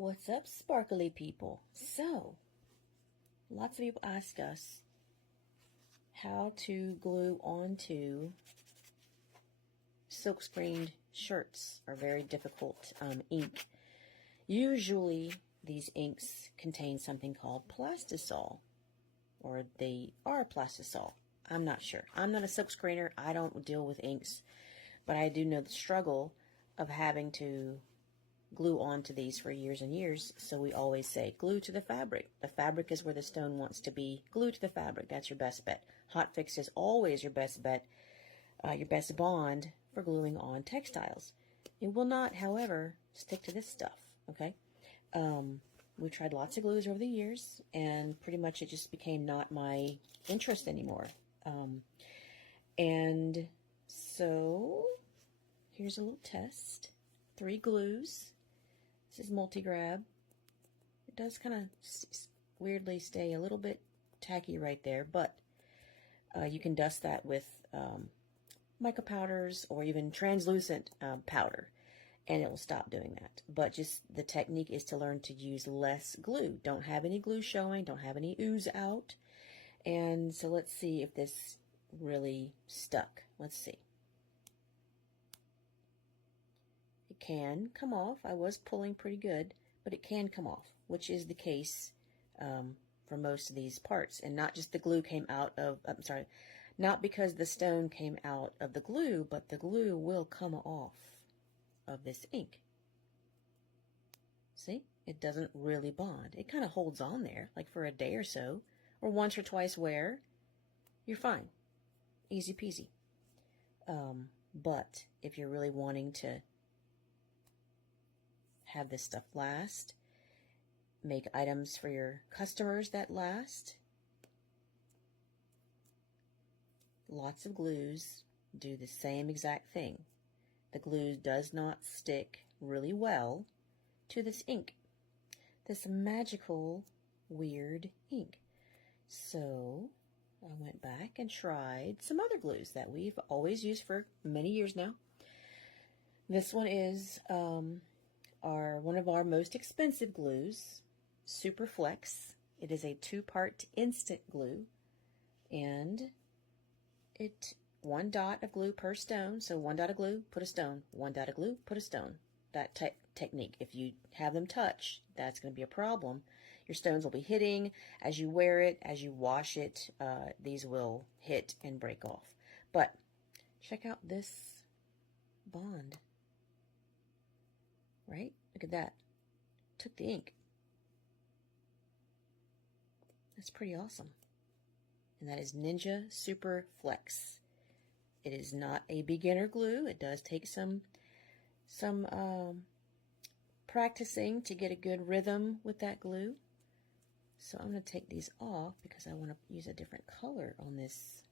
What's up, sparkly people? So, lots of people ask us how to glue onto silk screened shirts are very difficult ink. Usually, these inks contain something called plastisol, or they are plastisol. I'm not sure. I'm not a silk screener. I don't deal with inks, but I do know the struggle of having to glue onto these for years and years, so we always say glue to the fabric. The fabric is where the stone wants to be. Glue to the fabric. That's your best bet. Hot fix is always your best bet, your best bond for gluing on textiles. It will not, however, stick to this stuff, okay? We tried lots of glues over the years, and pretty much it just became not my interest anymore. And so here's a little test. 3 glues. This is multi-grab. It does kind of weirdly stay a little bit tacky right there, but you can dust that with mica powders or even translucent powder, and it will stop doing that. But just the technique is to learn to use less glue. Don't have any glue showing, don't have any ooze out. And so let's see if this really stuck. Let's see. It can come off. I was pulling pretty good, but it can come off, which is the case for most of these parts. And not just the glue came out of, I'm sorry, not because the stone came out of the glue, but the glue will come off of this ink. See? It doesn't really bond. It kind of holds on there, like for a day or so, or once or twice wear. You're fine. Easy peasy. But if you're really wanting to have this stuff last, make items for your customers that last, lots of glues do the same exact thing. The glue does not stick really well to this ink, this magical weird ink. So I went back and tried some other glues that we've always used for many years now. This one is one of our most expensive glues, Super Flex. It is a 2-part instant glue, and one dot of glue per stone. So 1 dot of glue, put a stone. 1 dot of glue, put a stone. That technique. If you have them touch, that's going to be a problem. Your stones will be hitting as you wear it, as you wash it. These will hit and break off. But check out this bond. Right? Look at that. Took the ink. That's pretty awesome. And that is Ninja Super Flex. It is not a beginner glue. It does take some practicing to get a good rhythm with that glue. So I'm going to take these off because I want to use a different color on this.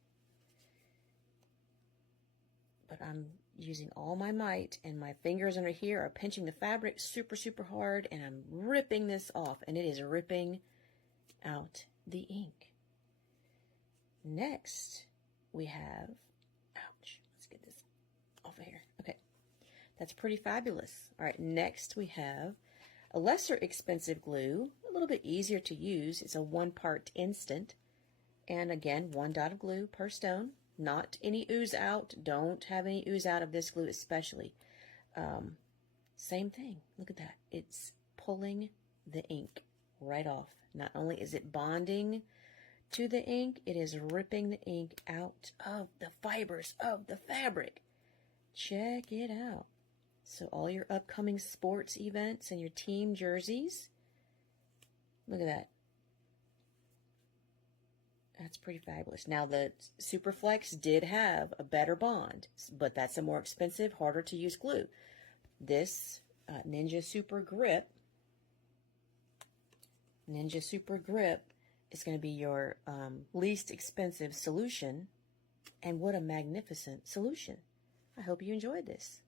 But I'm using all my might, and my fingers under here are pinching the fabric super, super hard, and I'm ripping this off, and it is ripping out the ink. Next, we have, ouch, let's get this off of here. Okay, that's pretty fabulous. All right, next we have a lesser expensive glue, a little bit easier to use. It's a 1-part instant, and again, 1 dot of glue per stone. Not any ooze out. Don't have any ooze out of this glue especially. Same thing. Look at that. It's pulling the ink right off. Not only is it bonding to the ink, it is ripping the ink out of the fibers of the fabric. Check it out. So all your upcoming sports events and your team jerseys, look at that. That's pretty fabulous. Now, the Super Flex did have a better bond, but that's a more expensive, harder to use glue. This Ninja Super Grip is going to be your least expensive solution, and what a magnificent solution. I hope you enjoyed this.